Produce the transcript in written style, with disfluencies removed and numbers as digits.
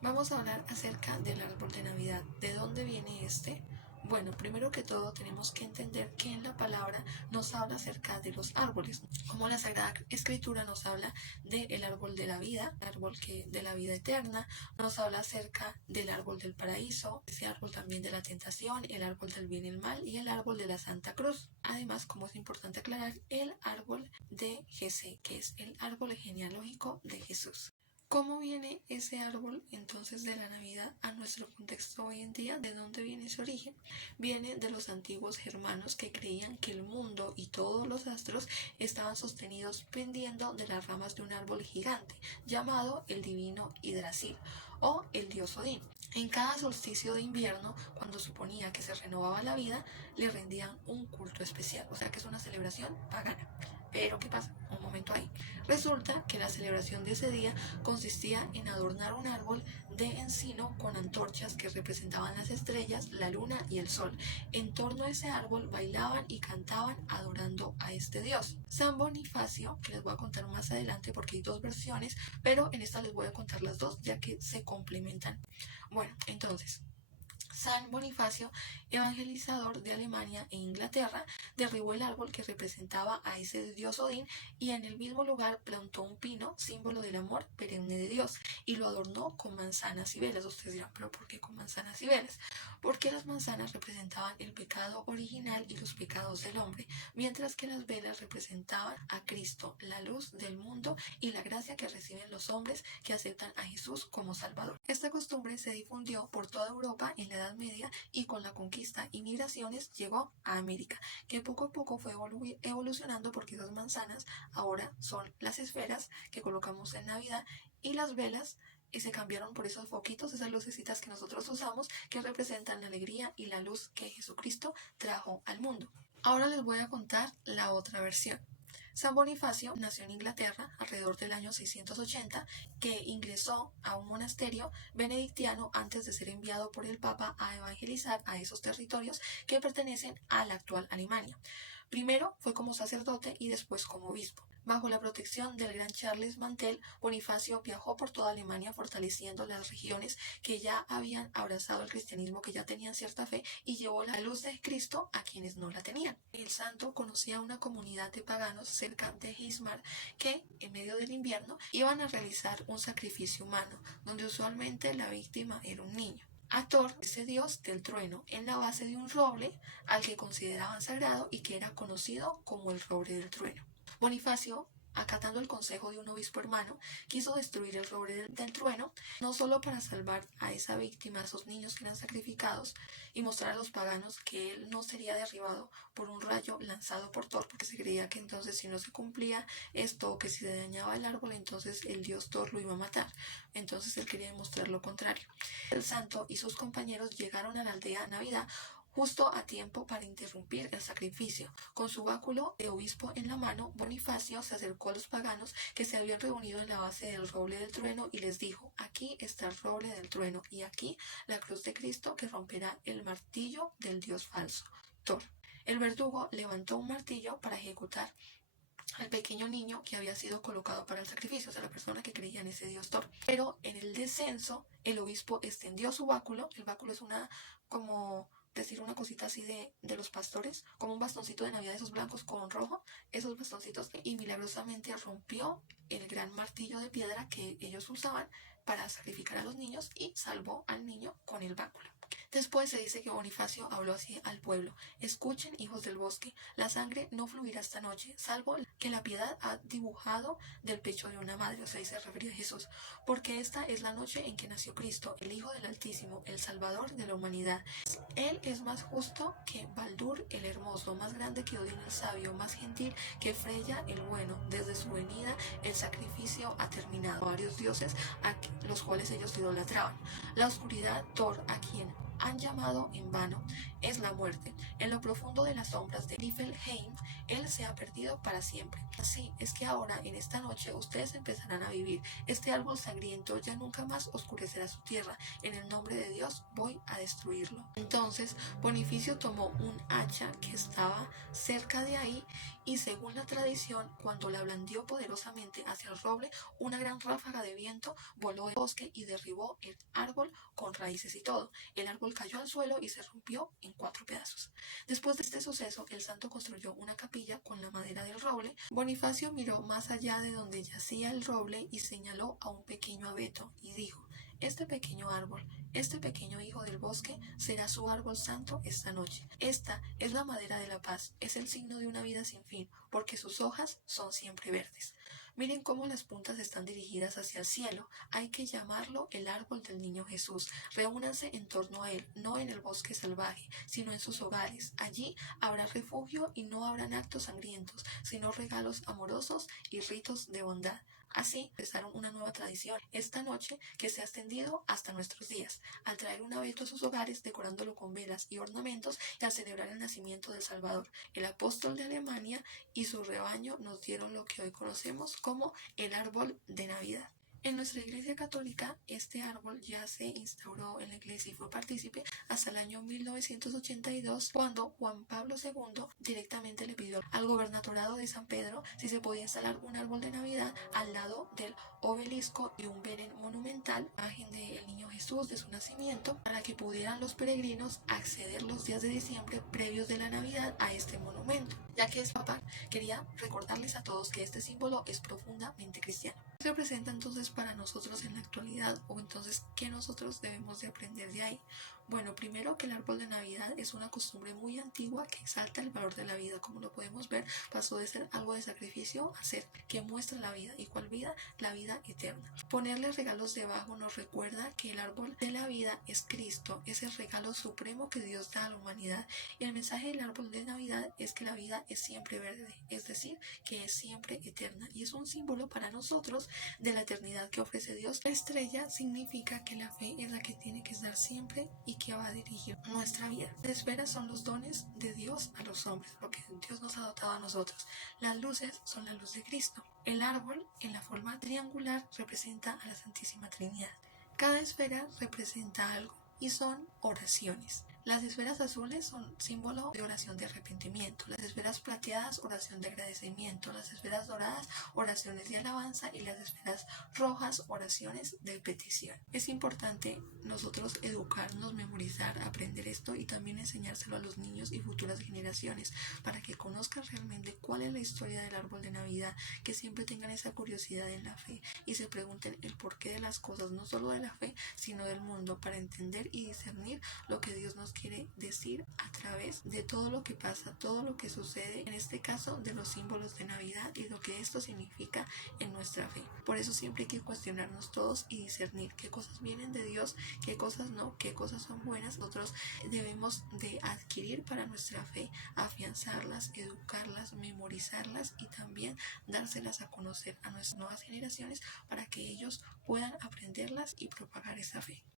Vamos a hablar acerca del árbol de Navidad. ¿De dónde viene este? Bueno, primero que todo tenemos que entender que en la palabra nos habla acerca de los árboles, como la Sagrada Escritura nos habla del árbol de la vida, el árbol de la vida eterna, nos habla acerca del árbol del paraíso, ese árbol también de la tentación, el árbol del bien y el mal y el árbol de la Santa Cruz. Además, como es importante aclarar, el árbol de Jesé, que es el árbol genealógico de Jesús. ¿Cómo viene ese árbol entonces de la Navidad a nuestro contexto hoy en día? ¿De dónde viene ese origen? Viene de los antiguos germanos que creían que el mundo y todos los astros estaban sostenidos pendiendo de las ramas de un árbol gigante llamado el divino Yggdrasil o el dios Odín. En cada solsticio de invierno, cuando suponía que se renovaba la vida, le rendían un culto especial, o sea que es una celebración pagana. Pero ¿qué pasa? Un momento ahí. Resulta que la celebración de ese día consistía en adornar un árbol de encino con antorchas que representaban las estrellas, la luna y el sol. En torno a ese árbol bailaban y cantaban adorando a este dios. San Bonifacio, que les voy a contar más adelante porque hay dos versiones, pero en esta les voy a contar las dos ya que se complementan. Bueno, entonces, San Bonifacio, evangelizador de Alemania e Inglaterra, derribó el árbol que representaba a ese dios Odín y en el mismo lugar plantó un pino, símbolo del amor perenne de Dios, y lo adornó con manzanas y velas. Ustedes dirán, ¿pero por qué con manzanas y velas? Porque las manzanas representaban el pecado original y los pecados del hombre, mientras que las velas representaban a Cristo, la luz del mundo y la gracia que reciben los hombres que aceptan a Jesús como Salvador. Esta costumbre se difundió por toda Europa en la Edad Media y con la conquista y migraciones llegó a América, que poco a poco fue evolucionando porque esas manzanas ahora son las esferas que colocamos en Navidad y las velas se cambiaron por esos foquitos, esas lucecitas que nosotros usamos que representan la alegría y la luz que Jesucristo trajo al mundo. Ahora les voy a contar la otra versión. San Bonifacio nació en Inglaterra alrededor del año 680, que ingresó a un monasterio benedictiano antes de ser enviado por el Papa a evangelizar a esos territorios que pertenecen a la actual Alemania. Primero fue como sacerdote y después como obispo. Bajo la protección del gran Charles Martel, Bonifacio viajó por toda Alemania fortaleciendo las regiones que ya habían abrazado el cristianismo, que ya tenían cierta fe, y llevó la luz de Cristo a quienes no la tenían. El santo conocía una comunidad de paganos cerca de Heismar que, en medio del invierno, iban a realizar un sacrificio humano, donde usualmente la víctima era un niño. Thor, ese dios del trueno, en la base de un roble al que consideraban sagrado y que era conocido como el roble del trueno. Bonifacio, acatando el consejo de un obispo hermano, quiso destruir el roble del trueno, no solo para salvar a esa víctima, a esos niños que eran sacrificados, y mostrar a los paganos que él no sería derribado por un rayo lanzado por Thor, porque se creía que entonces si no se cumplía esto, o que si se dañaba el árbol, entonces el dios Thor lo iba a matar. Entonces él quería demostrar lo contrario. El santo y sus compañeros llegaron a la aldea Navidad justo a tiempo para interrumpir el sacrificio. Con su báculo de obispo en la mano, Bonifacio se acercó a los paganos que se habían reunido en la base del roble del trueno y les dijo: aquí está el roble del trueno y aquí la cruz de Cristo que romperá el martillo del dios falso, Thor. El verdugo levantó un martillo para ejecutar al pequeño niño que había sido colocado para el sacrificio, o sea, la persona que creía en ese dios Thor. Pero en el descenso, el obispo extendió su báculo. El báculo es como decir una cosita así de los pastores, como un bastoncito de Navidad, esos blancos con rojo, esos bastoncitos, y milagrosamente rompió el gran martillo de piedra que ellos usaban para sacrificar a los niños y salvó al niño con el báculo. Después se dice que Bonifacio habló así al pueblo: escuchen, hijos del bosque, la sangre no fluirá esta noche, salvo que la piedad ha dibujado del pecho de una madre, o sea, y se refería a Jesús, porque esta es la noche en que nació Cristo, el Hijo del Altísimo, el Salvador de la humanidad. Él es más justo que Baldur el hermoso, más grande que Odín el sabio, más gentil que Freya el bueno. Desde su venida el sacrificio ha terminado. Varios dioses a los cuales ellos idolatraban. La oscuridad, Thor, a quien han llamado en vano, es la muerte. En lo profundo de las sombras de Niflheim, Él se ha perdido para siempre. Así es que ahora, en esta noche, ustedes empezarán a vivir. Este árbol sangriento ya nunca más oscurecerá su tierra. En el nombre de Dios voy a destruirlo. Entonces Bonifacio tomó un hacha que estaba cerca de ahí y, según la tradición, cuando la blandió poderosamente hacia el roble, una gran ráfaga de viento voló del bosque y derribó el árbol con raíces y todo. El árbol cayó al suelo y se rompió en 4 pedazos. Después de este suceso, el santo construyó una capilla con la madera del roble. Bonifacio miró más allá de donde yacía el roble y señaló a un pequeño abeto y dijo: este pequeño árbol, este pequeño hijo del bosque, será su árbol santo esta noche. Esta es la madera de la paz, es el signo de una vida sin fin, porque sus hojas son siempre verdes. Miren cómo las puntas están dirigidas hacia el cielo. Hay que llamarlo el árbol del niño Jesús. Reúnanse en torno a él, no en el bosque salvaje, sino en sus hogares. Allí habrá refugio y no habrán actos sangrientos, sino regalos amorosos y ritos de bondad. Así empezaron una nueva tradición esta noche que se ha extendido hasta nuestros días, al traer un abeto a sus hogares, decorándolo con velas y ornamentos, y al celebrar el nacimiento del Salvador. El apóstol de Alemania y su rebaño nos dieron lo que hoy conocemos como el árbol de Navidad. En nuestra Iglesia Católica, este árbol ya se instauró en la Iglesia y fue partícipe hasta el año 1982, cuando Juan Pablo II directamente le pidió al Gobernatorado de San Pedro si se podía instalar un árbol de Navidad al lado del obelisco y un Belén monumental, imagen del niño Jesús de su nacimiento, para que pudieran los peregrinos acceder los días de diciembre previos de la Navidad a este monumento, ya que el Papa quería recordarles a todos que este símbolo es profundamente cristiano. ¿Qué representa entonces para nosotros en la actualidad? O entonces, ¿qué nosotros debemos de aprender de ahí? Bueno, primero que el árbol de Navidad es una costumbre muy antigua que exalta el valor de la vida. Como lo podemos ver, pasó de ser algo de sacrificio a ser que muestra la vida. ¿Y cuál vida? La vida eterna. Ponerle regalos debajo nos recuerda que el árbol de la vida es Cristo, es el regalo supremo que Dios da a la humanidad. Y el mensaje del árbol de Navidad es que la vida es siempre verde, es decir, que es siempre eterna. Y es un símbolo para nosotros de la eternidad que ofrece Dios. La estrella significa que la fe es la que tiene que estar siempre y que va a dirigir nuestra vida. Las esferas son los dones de Dios a los hombres, lo que Dios nos ha dotado a nosotros. Las luces son la luz de Cristo. El árbol, en la forma triangular, representa a la Santísima Trinidad. Cada esfera representa algo y son oraciones. Las esferas azules son símbolo de oración de arrepentimiento, las esferas plateadas, oración de agradecimiento, las esferas doradas, oraciones de alabanza, y las esferas rojas, oraciones de petición. Es importante nosotros educarnos, memorizar, aprender esto y también enseñárselo a los niños y futuras generaciones para que conozcan realmente cuál es la historia del árbol de Navidad, que siempre tengan esa curiosidad en la fe y se pregunten el porqué de las cosas, no solo de la fe, sino del mundo, para entender y discernir lo que Dios nos quiere decir a través de todo lo que pasa, todo lo que sucede, en este caso de los símbolos de Navidad y lo que esto significa en nuestra fe. Por eso siempre hay que cuestionarnos todos y discernir qué cosas vienen de Dios, qué cosas no, qué cosas son buenas. Nosotros debemos de adquirir para nuestra fe, afianzarlas, educarlas, memorizarlas y también dárselas a conocer a nuestras nuevas generaciones para que ellos puedan aprenderlas y propagar esa fe.